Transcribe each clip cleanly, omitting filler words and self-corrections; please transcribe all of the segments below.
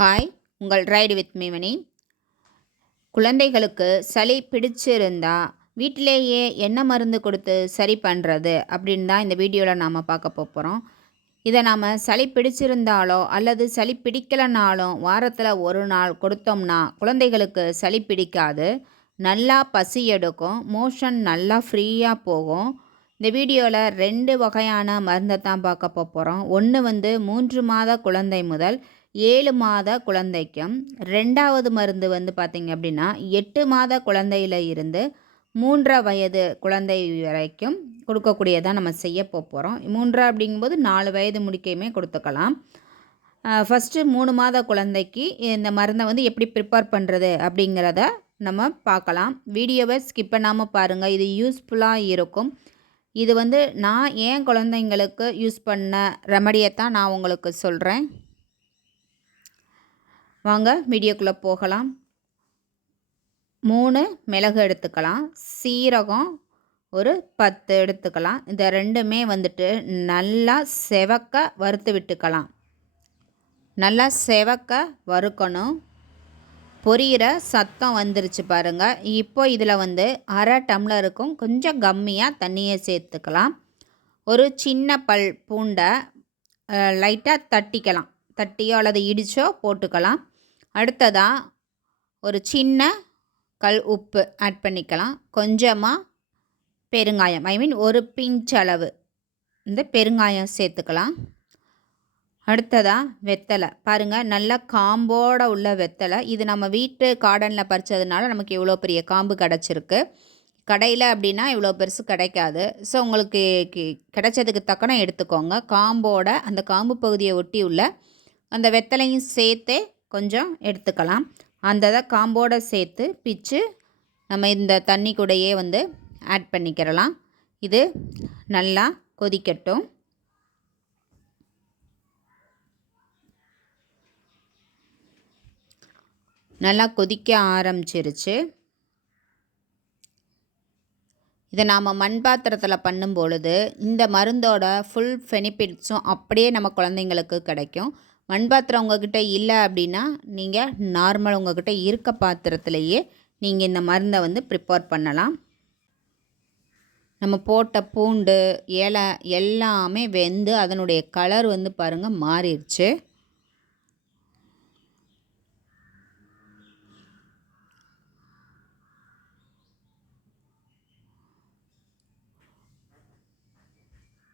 Hi, உங்கள் ride with மீமணி. குழந்தைகளுக்கு சளி பிடிச்சிருந்தா வீட்டிலேயே என்ன மருந்து கொடுத்து சரி பண்ணுறது அப்படின்னு தான் இந்த வீடியோவில் நாம் பார்க்க போகிறோம். இதை நாம் சளி பிடிச்சிருந்தாலோ அல்லது சளி பிடிக்கலைனாலும் வாரத்தில் ஒரு நாள் கொடுத்தோம்னா குழந்தைகளுக்கு சளி பிடிக்காது, நல்லா பசி எடுக்கும், மோஷன் நல்லா ஃப்ரீயாக போகும். இந்த வீடியோவில் 2 வகையான மருந்தை தான் பார்க்க போகிறோம். ஒன்று 3 மாத குழந்தை முதல் 7 மாத குழந்தைக்கும், 2வது மருந்து பார்த்திங்க அப்படின்னா 8 மாத குழந்தையில் இருந்து 3 வயது குழந்தை வரைக்கும் கொடுக்கக்கூடியதான் நம்ம செய்ய போகிறோம். 3 அப்படிங்கும்போது 4 வயது முடிக்கையுமே கொடுத்துக்கலாம். ஃபஸ்ட்டு 3 மாத குழந்தைக்கு இந்த மருந்தை எப்படி ப்ரிப்பேர் பண்ணுறது அப்படிங்கிறத நம்ம பார்க்கலாம். வீடியோவை ஸ்கிப் பண்ணாமல் பாருங்கள், இது யூஸ்ஃபுல்லாக இருக்கும். இது நான் ஏன் குழந்தைங்களுக்கு யூஸ் பண்ண ரெமடியை தான் நான் உங்களுக்கு சொல்கிறேன். வாங்க வீடியோக்குள்ளே போகலாம். 3 மிளகு எடுத்துக்கலாம், சீரகம் ஒரு 10 எடுத்துக்கலாம். இந்த ரெண்டுமே நல்லா செவக்க வறுத்து விட்டுக்கலாம். நல்லா செவக்க வறுக்கணும். பொரியிற சத்தம் வந்துருச்சு பாருங்கள். இப்போ இதில் 1/2 டம்ளருக்கும் கொஞ்சம் கம்மியாக தண்ணியை சேர்த்துக்கலாம். ஒரு சின்ன பல் பூண்டை லைட்டாக தட்டிக்கலாம், தட்டியோ அல்லது இடிச்சோ போட்டுக்கலாம். அடுத்ததாக ஒரு சின்ன கல் உப்பு ஆட் பண்ணிக்கலாம். கொஞ்சமாக பெருங்காயம், ஒரு பிஞ்ச் அளவு இந்த பெருங்காயம் சேர்த்துக்கலாம். அடுத்ததாக வெத்தலை பாருங்கள், நல்ல காம்போடு உள்ள வெத்தலை. இது நம்ம வீட்டு கார்டனில் பறித்ததுனால நமக்கு இவ்வளோ பெரிய காம்பு கிடச்சிருக்கு. கடையில் அப்படின்னா இவ்வளோ பெருசு கிடைக்காது. ஸோ உங்களுக்கு கிடைச்சதுக்கு தக்கன எடுத்துக்கோங்க. காம்போட அந்த காம்பு பகுதியை ஒட்டி உள்ள அந்த வெத்தலையும் சேர்த்தே கொஞ்சம் எடுத்துக்கலாம். அந்த காம்போடு சேர்த்து பிச்சு நம்ம இந்த தண்ணி கூடையே ஆட் பண்ணிக்கிறலாம். இது நல்லா கொதிக்கட்டும். நல்லா கொதிக்க ஆரம்பிச்சிருச்சு. இதை நாம் மண் பாத்திரத்தில் பண்ணும் பொழுது இந்த மருந்தோட ஃபுல் பெனிஃபிட்ஸும் அப்படியே நம்ம குழந்தைங்களுக்கு கிடைக்கும். மண் பாத்திரம் உங்கள்கிட்ட இல்லை அப்படின்னா நீங்கள் நார்மல் உங்கள்கிட்ட இருக்க பாத்திரத்துலேயே நீங்கள் இந்த மருந்தை ப்ரிப்பேர் பண்ணலாம். நம்ம போட்ட பூண்டு இலை எல்லாமே வெந்து அதனுடைய கலர் பாருங்கள் மாறிடுச்சு.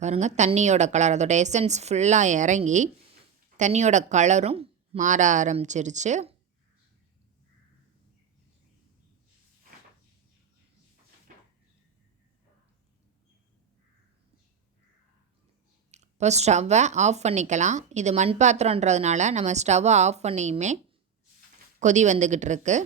பாருங்கள், தண்ணியோட கலர், அதோட எசன்ஸ் ஃபுல்லாக இறங்கி தண்ணியோட கலரும் மாற ஆரம்பிச்சிருச்சு. இப்போ ஸ்டவ்வை ஆஃப் பண்ணிக்கலாம். இது மண் பாத்திரன்றதுனால நம்ம ஸ்டவ்வை ஆஃப் பண்ணியுமே கொதி வந்துக்கிட்டு இருக்கு.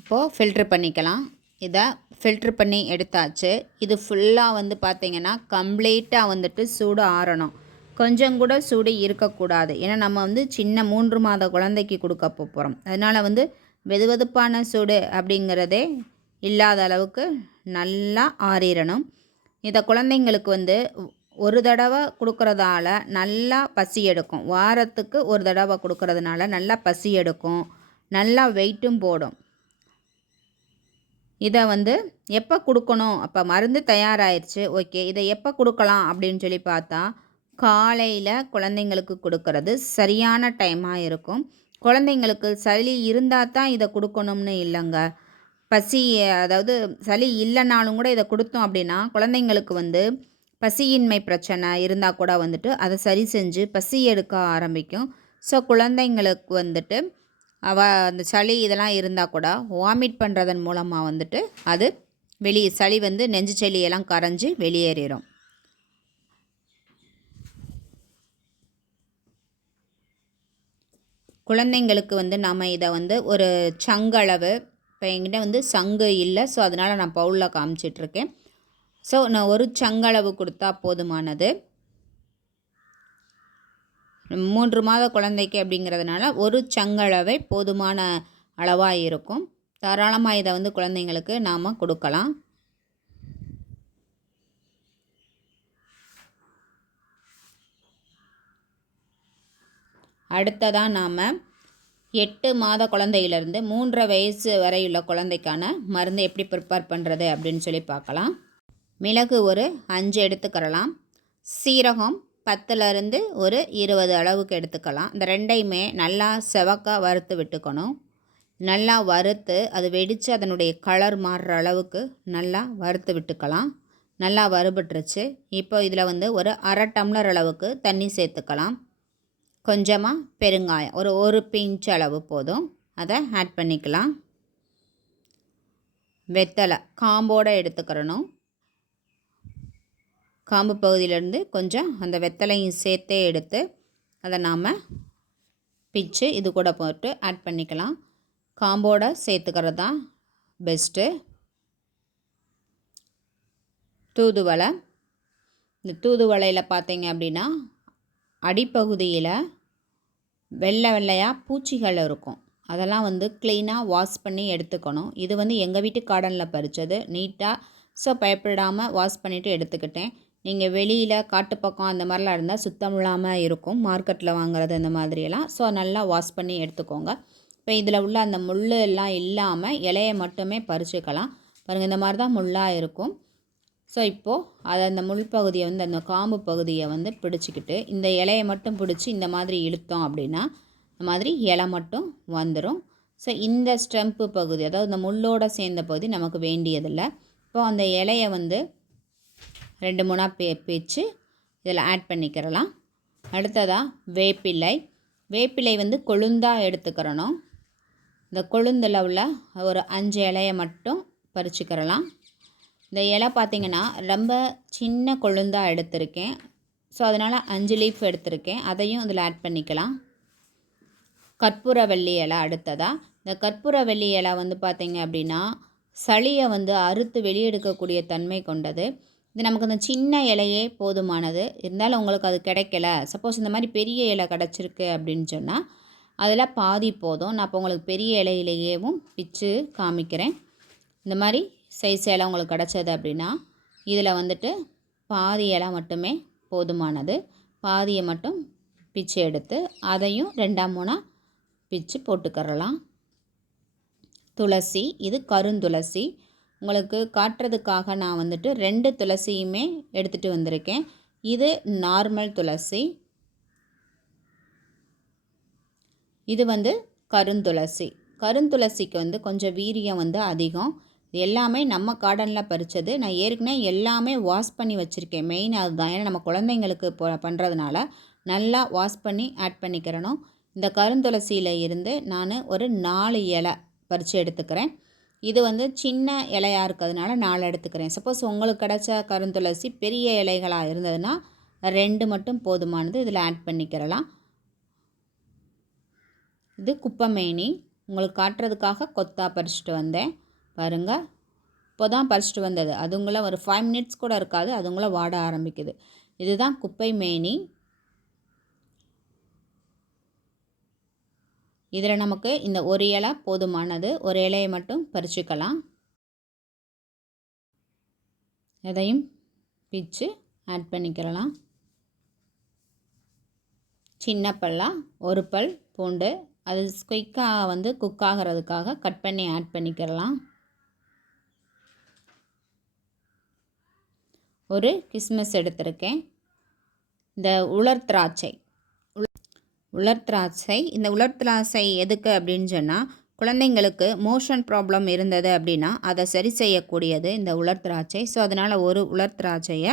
இப்போது ஃபில்ட்ரு பண்ணிக்கலாம். இதை ஃபில்ட்ரு பண்ணி எடுத்தாச்சு. இது ஃபுல்லாக பார்த்திங்கன்னா கம்ப்ளீட்டாக சூடு ஆறணும். கொஞ்சம் கூட சூடு இருக்கக்கூடாது. ஏன்னா நம்ம சின்ன 3 மாத குழந்தைக்கு கொடுக்க போகிறோம். அதனால் வெதுவெதுப்பான சூடு அப்படிங்கிறதே இல்லாத அளவுக்கு நல்லா ஆறிடணும். இதை குழந்தைங்களுக்கு ஒரு தடவை கொடுக்குறதால நல்லா பசி எடுக்கும். வாரத்துக்கு ஒரு தடவை கொடுக்கறதுனால நல்லா பசி எடுக்கும், நல்லா வெயிட்டும் போடும். இதை எப்போ கொடுக்கணும், அப்போ மருந்து தயாராகிடுச்சு, ஓகே, இதை எப்போ கொடுக்கலாம் அப்படின்னு சொல்லி பார்த்தா காலையில் குழந்தைங்களுக்கு கொடுக்கறது சரியான டைமாக இருக்கும். குழந்தைங்களுக்கு சளி இருந்தால் தான் இதை கொடுக்கணும்னு இல்லைங்க. பசி, அதாவது சளி இல்லைனாலும் கூட இதை கொடுத்தோம் அப்படின்னா குழந்தைங்களுக்கு பசியின்மை பிரச்சனை இருந்தால் கூட அதை சரி செஞ்சு பசி எடுக்க ஆரம்பிக்கும். ஸோ குழந்தைங்களுக்கு அந்த சளி இதெல்லாம் இருந்தால் கூட வாமிட் பண்ணுறதன் மூலமாக அது வெளியே சளி நெஞ்சு சளியெல்லாம் கரைஞ்சி வெளியேறிடும். குழந்தைங்களுக்கு நாம் இதை ஒரு சங்களவு, இப்போ என்கிட்ட சங்கு இல்லை, ஸோ அதனால் நான் பவுலில் காமிச்சிட்ருக்கேன். ஸோ நான் ஒரு சங்களவு கொடுத்தா போதுமானது. 3 மாத குழந்தைக்கு அப்படிங்கிறதுனால ஒரு சங்களவை போதுமான அளவாக இருக்கும். தாராளமாக இதை வந்து குழந்தைங்களுக்கு நாம் கொடுக்கலாம். அடுத்ததாக நாம் 8 மாத குழந்தையிலேருந்து 3 வயசு வரையுள்ள குழந்தைக்கான மருந்து எப்படி ப்ரிப்பேர் பண்ணுறது அப்படின்னு சொல்லி பார்க்கலாம். மிளகு ஒரு 5 எடுத்துக்கிறலாம். சீரகம் 10லேருந்து ஒரு 20 அளவுக்கு எடுத்துக்கலாம். இந்த ரெண்டையுமே நல்லா செவக்க வறுத்து விட்டுக்கணும். நல்லா வறுத்து அது வெடித்து அதனுடைய கலர் மாறுற அளவுக்கு நல்லா வறுத்து விட்டுக்கலாம். நல்லா வறுபட்டுருச்சு. இப்போ இதில் வந்து ஒரு 1/2 டம்ளர் அளவுக்கு தண்ணி சேர்த்துக்கலாம். கொஞ்சமாக பெருங்காயம் ஒரு பிஞ்ச் அளவு போதும், அதை ஆட் பண்ணிக்கலாம். வெத்தலை காம்போடு எடுத்துக்கிறணும். காம்பு பகுதியிலேருந்து கொஞ்சம் அந்த வெத்தலையும் சேர்த்தே எடுத்து அதை நாம் பிச்சு இது கூட போட்டு ஆட் பண்ணிக்கலாம். காம்போட சேர்த்துக்கிறது தான் பெஸ்ட்டு. தூதுவளை, இந்த தூதுவளையில் பார்த்தீங்க அப்படின்னா அடிப்பகுதியில் வெள்ளை வெள்ளையாக பூச்சிகள் இருக்கும். அதெல்லாம் வந்து க்ளீனாக வாஷ் பண்ணி எடுத்துக்கணும். இது வந்து எங்கள் வீட்டு கார்டனில் பறித்தது நீட்டாக. ஸோ பயப்படாமல் வாஷ் பண்ணிவிட்டு எடுத்துக்கிட்டேன். நீங்கள் வெளியில் காட்டுப்பக்கம் அந்த மாதிரிலாம் இருந்தால் சுத்தம் இல்லாமல் இருக்கும், மார்க்கெட்டில் வாங்குறது அந்த மாதிரியெல்லாம். ஸோ நல்லா வாஷ் பண்ணி எடுத்துக்கோங்க. இப்போ இதில் உள்ள அந்த முள் எல்லாம் இல்லாமல் இலையை மட்டுமே பறிச்சுக்கலாம். பாருங்கள், இந்த மாதிரி தான் முள்ளாக இருக்கும். ஸோ இப்போது அதை அந்த முள் பகுதியை வந்து அந்த காம்பு பகுதியை வந்து பிடிச்சிக்கிட்டு இந்த இலையை மட்டும் பிடிச்சி இந்த மாதிரி இழுத்தோம் அப்படின்னா இந்த மாதிரி இலை மட்டும் வந்துடும். ஸோ இந்த ஸ்டெம்பு பகுதி, அதாவது இந்த முள்ளோடு சேர்ந்த பகுதி நமக்கு வேண்டியதில்லை. இப்போ அந்த இலையை வந்து 2-3 பிச்சு இதில் ஆட் பண்ணிக்கிறலாம். அடுத்ததாக வேப்பிலை வந்து கொழுந்தாக எடுத்துக்கிறணும். இந்த கொழுந்தில் உள்ள ஒரு 5 இலையை மட்டும் பறிச்சுக்கிறலாம். இந்த இலை பார்த்திங்கன்னா ரொம்ப சின்ன கொழுந்தாக எடுத்திருக்கேன். ஸோ அதனால் 5 லீஃப் எடுத்திருக்கேன். அதையும் இதில் ஆட் பண்ணிக்கலாம். கற்பூரவள்ளி இலை அடுத்ததாக. இந்த கற்பூரவள்ளி இலை வந்து பார்த்திங்க அப்படின்னா சளியை வந்து அறுத்து வெளியெடுக்கக்கூடிய தன்மை கொண்டது. இது நமக்கு அந்த சின்ன இலையே போதுமானது. இருந்தாலும் உங்களுக்கு அது கிடைக்கல, சப்போஸ் இந்த மாதிரி பெரிய இலை கிடச்சிருக்கு அப்படின்னு சொன்னால் அதில் பாதி போதும். நான் இப்போ உங்களுக்கு பெரிய இலையிலேயேவும் பிச்சு காமிக்கிறேன். இந்த மாதிரி சைஸ் இலை உங்களுக்கு கிடச்சது அப்படின்னா இதில் வந்துட்டு பாதி இலை மட்டுமே போதுமானது. பாதியை மட்டும் பிச்சு எடுத்து அதையும் 2-3 பிச்சு போட்டுக்கறலாம். துளசி, இது கருந்துளசி. உங்களுக்கு காட்டுறதுக்காக நான் வந்துட்டு 2 துளசியுமே எடுத்துகிட்டு வந்திருக்கேன். இது நார்மல் துளசி, இது வந்து கருந்துளசி. கருந்துளசிக்கு வந்து கொஞ்சம் வீரியம் வந்து அதிகம். இது எல்லாமே நம்ம கார்டனில் பறித்தது. நான் ஏற்கனவே எல்லாமே வாஷ் பண்ணி வச்சுருக்கேன். மெயின் அதுதான். ஏன்னா நம்ம குழந்தைங்களுக்கு பண்ணுறதுனால நல்லா வாஷ் பண்ணி ஆட் பண்ணிக்கிறணும். இந்த கருந்துளசியில் இருந்து நான் ஒரு 4 இலை பறித்து எடுத்துக்கிறேன். இது வந்து சின்ன இலையாக இருக்கிறதுனால 4 எடுத்துக்கிறேன். சப்போஸ் உங்களுக்கு கிடச்ச கருந்துளசி பெரிய இலைகளாக இருந்ததுன்னா 2 மட்டும் போதுமானது. இதில் ஆட் பண்ணிக்கிறலாம். இது குப்பைமேனி, உங்களுக்கு காட்டுறதுக்காக கொத்தா பறிச்சுட்டு வந்தேன். பாருங்கள், இப்போ தான் பறிச்சுட்டு வந்தது. அதுங்கள ஒரு 5 மினிட்ஸ் கூட இருக்காது, அதுங்கள வாட ஆரம்பிக்குது. இதுதான் குப்பைமேனி. இதில் நமக்கு இந்த ஒரு இலை போதுமானது. ஒரு இலையை மட்டும் பறிச்சுக்கலாம். இதையும் பிச்சு ஆட் பண்ணிக்கிறலாம். சின்ன பல்லாக ஒரு பல் பூண்டு, அது குயிக்காக வந்து குக் ஆகிறதுக்காக கட் பண்ணி ஆட் பண்ணிக்கிறலாம். ஒரு கிஸ்மிஸ் எடுத்திருக்கேன். இந்த உலர் திராட்சை, இந்த உலர் திராட்சை எதுக்கு அப்படின்னு சொன்னால் குழந்தைங்களுக்கு மோஷன் ப்ராப்ளம் இருந்தது அப்படின்னா அதை சரி செய்யக்கூடியது இந்த உலர் திராட்சை. ஸோ அதனால் ஒரு உலர் திராட்சையை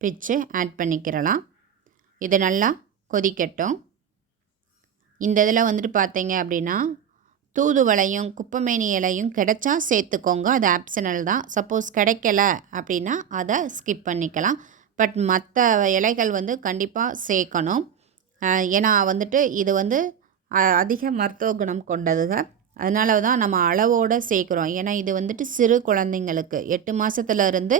பிச்சு ஆட் பண்ணிக்கிறலாம். இது நல்லா கொதிக்கட்டும். இந்த இதில் வந்துட்டு பார்த்தீங்க அப்படின்னா தூதுவளையும் குப்பைமேனி இலையும் கிடைச்சா சேர்த்துக்கோங்க, அது ஆப்ஷனல் தான். சப்போஸ் கிடைக்கல அப்படின்னா அதை ஸ்கிப் பண்ணிக்கலாம். பட் மற்ற இலைகள் வந்து கண்டிப்பாக சேர்க்கணும். ஏன்னா வந்துட்டு இது வந்து அதிக மருத்துவ குணம் கொண்டதுங்க. அதனால தான் நம்ம அளவோடு சேர்க்குறோம். ஏன்னா இது வந்துட்டு சிறு குழந்தைங்களுக்கு 8 மாதத்துலேருந்து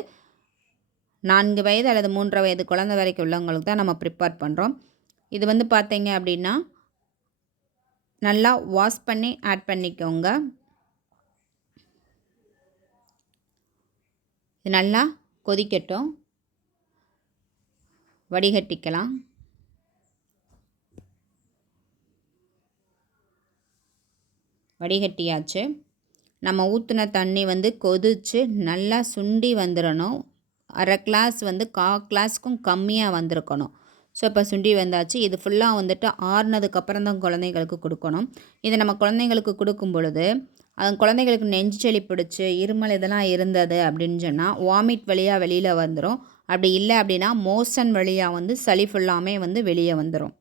4 வயது அல்லது 3 வயது குழந்தை வரைக்கும் உள்ளவங்களுக்கு தான் நம்ம ப்ரிப்பேர் பண்ணுறோம். இது வந்து பார்த்தீங்க அப்படின்னா நல்லா வாஷ் பண்ணி ஆட் பண்ணிக்கோங்க. இது நல்லா கொதிக்கட்டும், வடிகட்டிக்கலாம். வடிகட்டியாச்சு. நம்ம ஊற்றின தண்ணி வந்து கொதித்து நல்லா சுண்டி வந்துடணும். அரை கிளாஸ் வந்து 1/4 கிளாஸ்க்கும் கம்மியாக வந்திருக்கணும். ஸோ இப்போ சுண்டி வந்தாச்சு. இது ஃபுல்லாக வந்துட்டு ஆறுனதுக்கப்புறம் தான் குழந்தைங்களுக்கு கொடுக்கணும். இதை நம்ம குழந்தைங்களுக்கு கொடுக்கும் பொழுது குழந்தைங்களுக்கு நெஞ்சு சளி பிடிச்சி இருமல் இதெல்லாம் இருந்தது அப்படின்னு சொன்னால் வாமிட் வழியாக வெளியில் வந்துடும். அப்படி இல்லை அப்படின்னா மோஷன் வழியாக வந்து சளி ஃபுல்லாமே வந்து வெளியே வந்துடும்.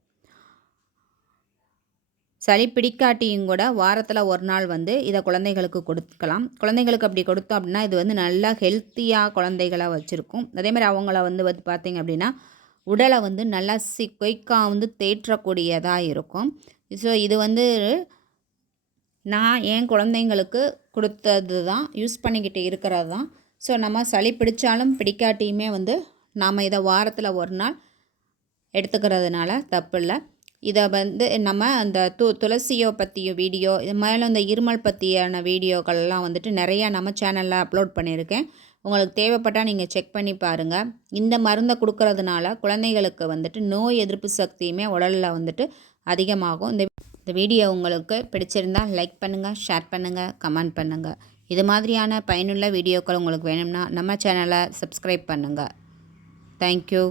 சளி பிடிக்காட்டியும் கூட வாரத்தில் ஒரு நாள் வந்து இதை குழந்தைகளுக்கு கொடுக்கலாம். குழந்தைங்களுக்கு அப்படி கொடுத்தோம் அப்படின்னா இது வந்து நல்லா ஹெல்த்தியாக குழந்தைகளாக வச்சுருக்கும். அதேமாதிரி அவங்கள வந்து பார்த்திங்க அப்படின்னா உடலை வந்து நல்லா குயிக்காக வந்து தேற்றக்கூடியதாக இருக்கும். ஸோ இது வந்து நான் என் குழந்தைங்களுக்கு கொடுத்தது தான், யூஸ் பண்ணிக்கிட்டு இருக்கிறது தான். ஸோ நம்ம சளி பிடிச்சாலும் பிடிக்காட்டியுமே வந்து நாம் இதை வாரத்தில் ஒரு நாள் எடுத்துக்கிறதுனால தப்பு இல்லை. இதை வந்து நம்ம அந்த துளசியோ பற்றிய வீடியோ, இது மேலே இந்த இருமல் பற்றியான வீடியோக்கள்லாம் வந்துட்டு நிறையா நம்ம சேனலில் அப்லோட் பண்ணியிருக்கேன். உங்களுக்கு தேவைப்பட்டால் நீங்கள் செக் பண்ணி பாருங்கள். இந்த மருந்தை கொடுக்கறதுனால குழந்தைகளுக்கு வந்துட்டு நோய் எதிர்ப்பு சக்தியுமே உடலில் வந்துட்டு அதிகமாகும். இந்த வீடியோ உங்களுக்கு பிடிச்சிருந்தால் லைக் பண்ணுங்கள், ஷேர் பண்ணுங்கள், கமெண்ட் பண்ணுங்கள். இது மாதிரியான பயனுள்ள வீடியோக்கள் உங்களுக்கு வேணும்னா நம்ம சேனலை சப்ஸ்கிரைப் பண்ணுங்கள். தேங்க்யூ.